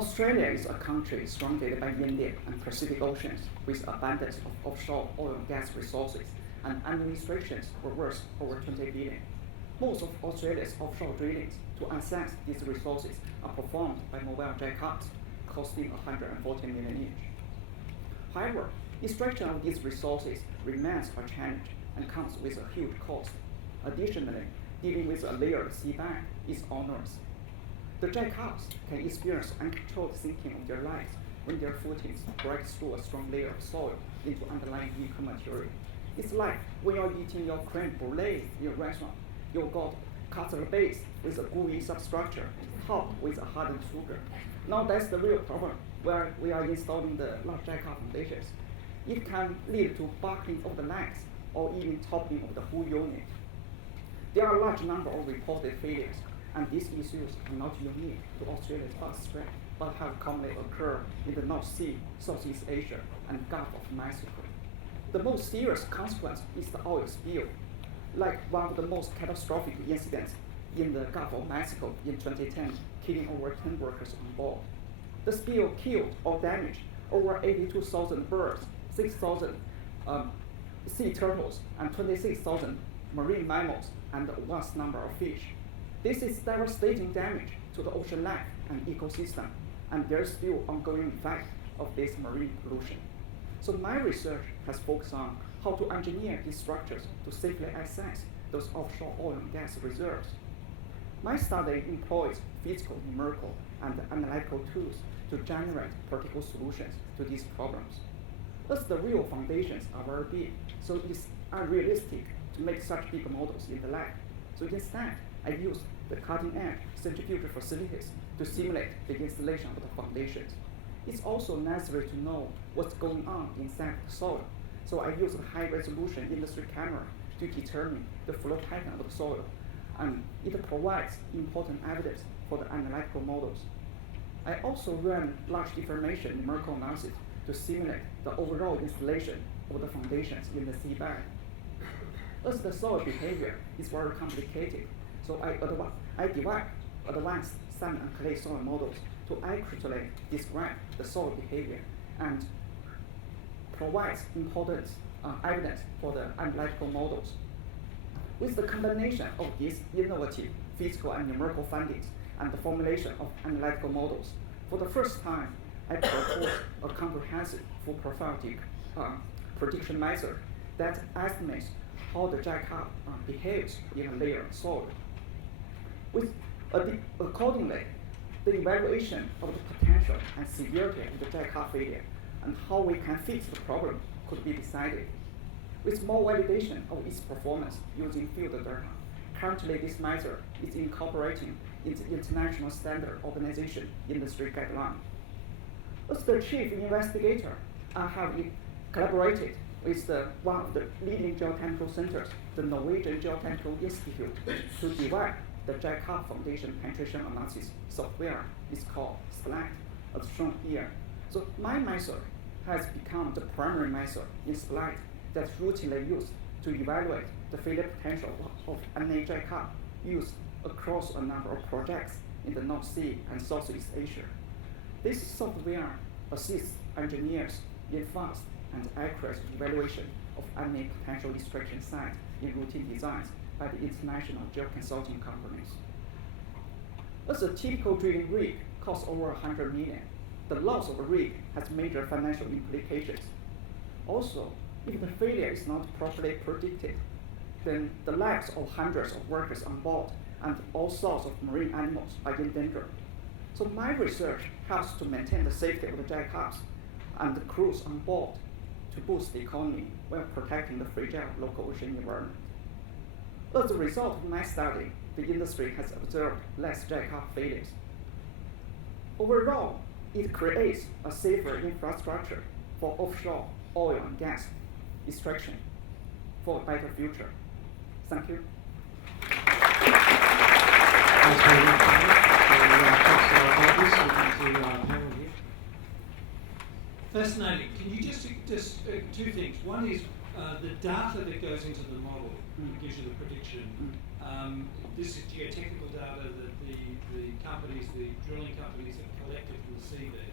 Australia is a country surrounded by Indian and Pacific Oceans with abundance of offshore oil and gas resources, and annual extractions were worth over 20 billion. Most of Australia's offshore drillings to access these resources are performed by mobile jackups, costing 140 million each. However, extraction of these resources remains a challenge and comes with a huge cost. Additionally, dealing with a layered seabed is onerous. The jackups can experience uncontrolled sinking of their legs when their footings break through a strong layer of soil into underlying weaker material. It's like when you're eating your creme brulee in a restaurant. You've got cutler base with a gooey substructure, topped with a hardened sugar. Now that's the real problem where we are installing the large jackup foundations. It can lead to buckling of the legs or even toppling of the whole unit. There are a large number of reported failures, and these issues are not unique to Australia's Bass Strait, but have commonly occurred in the North Sea, Southeast Asia, and Gulf of Mexico. The most serious consequence is the oil spill, like one of the most catastrophic incidents in the Gulf of Mexico in 2010, killing over 10 workers on board. The spill killed or damaged over 82,000 birds, 6,000 sea turtles, and 26,000 marine mammals, and a vast number of fish. This is devastating damage to the ocean life and ecosystem, and there's still ongoing effect of this marine pollution. So my research has focused on how to engineer these structures to safely access those offshore oil and gas reserves. My study employs physical, numerical, and analytical tools to generate practical solutions to these problems. Thus, the real foundations are very big, so it's unrealistic to make such big models in the lab. So instead, I use the cutting-edge centrifugal facilities to simulate the installation of the foundations. It's also necessary to know what's going on inside the soil. So I use a high-resolution industry camera to determine the flow pattern of the soil, and it provides important evidence for the analytical models. I also run large deformation numerical analysis to simulate the overall installation of the foundations in the seabed. As the soil behavior is very complicated, so I develop advanced sand and clay soil models to accurately describe the soil behavior and provides important evidence for the analytical models. With the combination of these innovative physical and numerical findings and the formulation of analytical models, for the first time, I propose a comprehensive full prophetic prediction method that estimates how the jackup behaves in a layer of soil. Accordingly, the evaluation of the potential and severity of the jackup failure and how we can fix the problem could be decided. With more validation of its performance using field data, currently this method is incorporating into International Standard Organization industry guideline. As the chief investigator, I have collaborated with one of the leading geotechnical centers, the Norwegian Geotechnical Institute, to develop the jackup foundation penetration analysis software. It's called SPLAT, as shown here. So my method has become the primary method in SPLAT that's routinely used to evaluate the failure potential of any jackup used across a number of projects in the North Sea and Southeast Asia. This software assists engineers in fast and accurate evaluation of any potential extraction site in routine designs by the international geoconsulting companies. As a typical drilling rig costs over 100 million, the loss of a rig has major financial implications. Also, if the failure is not properly predicted, then the lives of hundreds of workers on board and all sorts of marine animals are in danger. So my research helps to maintain the safety of the jackups and the crews on board to boost the economy while protecting the fragile local ocean environment. As a result of my study, the industry has observed less jackup failures. Overall, it creates a safer infrastructure for offshore oil and gas extraction for a better future. Thank you. Fascinating. Can you just two things. One is, The data that goes into the model gives you the prediction. This is geotechnical data that the companies, the drilling companies have collected from the seabed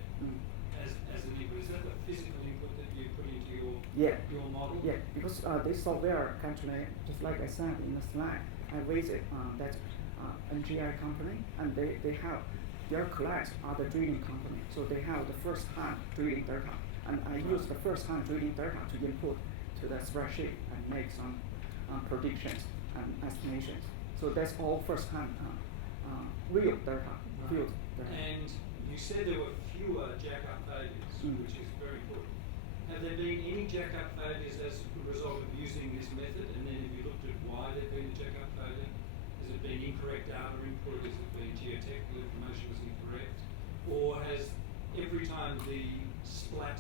as an input. Is that the physical input that you put into your model? Yeah, because this software actually, just like I said in the slide, I visit that NGI company, and they have their clients are the drilling company, so they have the first-hand drilling data, and I use the first-hand drilling data to input to the spreadsheet and make some predictions and estimations. So that's all first-hand real data, field data. And you said there were fewer jack-up failures, which is very good. Have there been any jack-up failures as a result of using this method? And then have you looked at why there have been a jack-up failure? Has it been incorrect data input? Has it been geotechnical information was incorrect? Or has every time the splat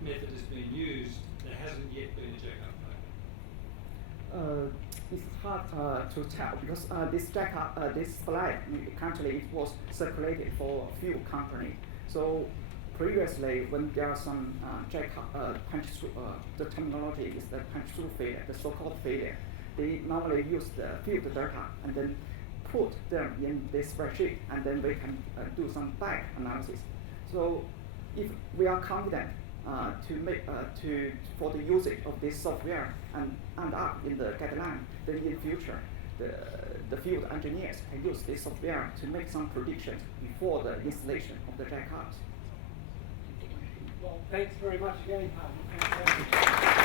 method has been used, there hasn't yet been a jack-up failure? It's hard to tell because this slide currently it was circulated for a few companies. So previously, when there are some punch through, the terminology is the punch through failure, the so-called failure. They normally use the field data and then put them in this spreadsheet, and then we can do some back analysis. So if we are confident for the usage of this software and end up in the guideline, then in future the field engineers can use this software to make some predictions before the installation of the jackups. Well, thanks very much again, Tom.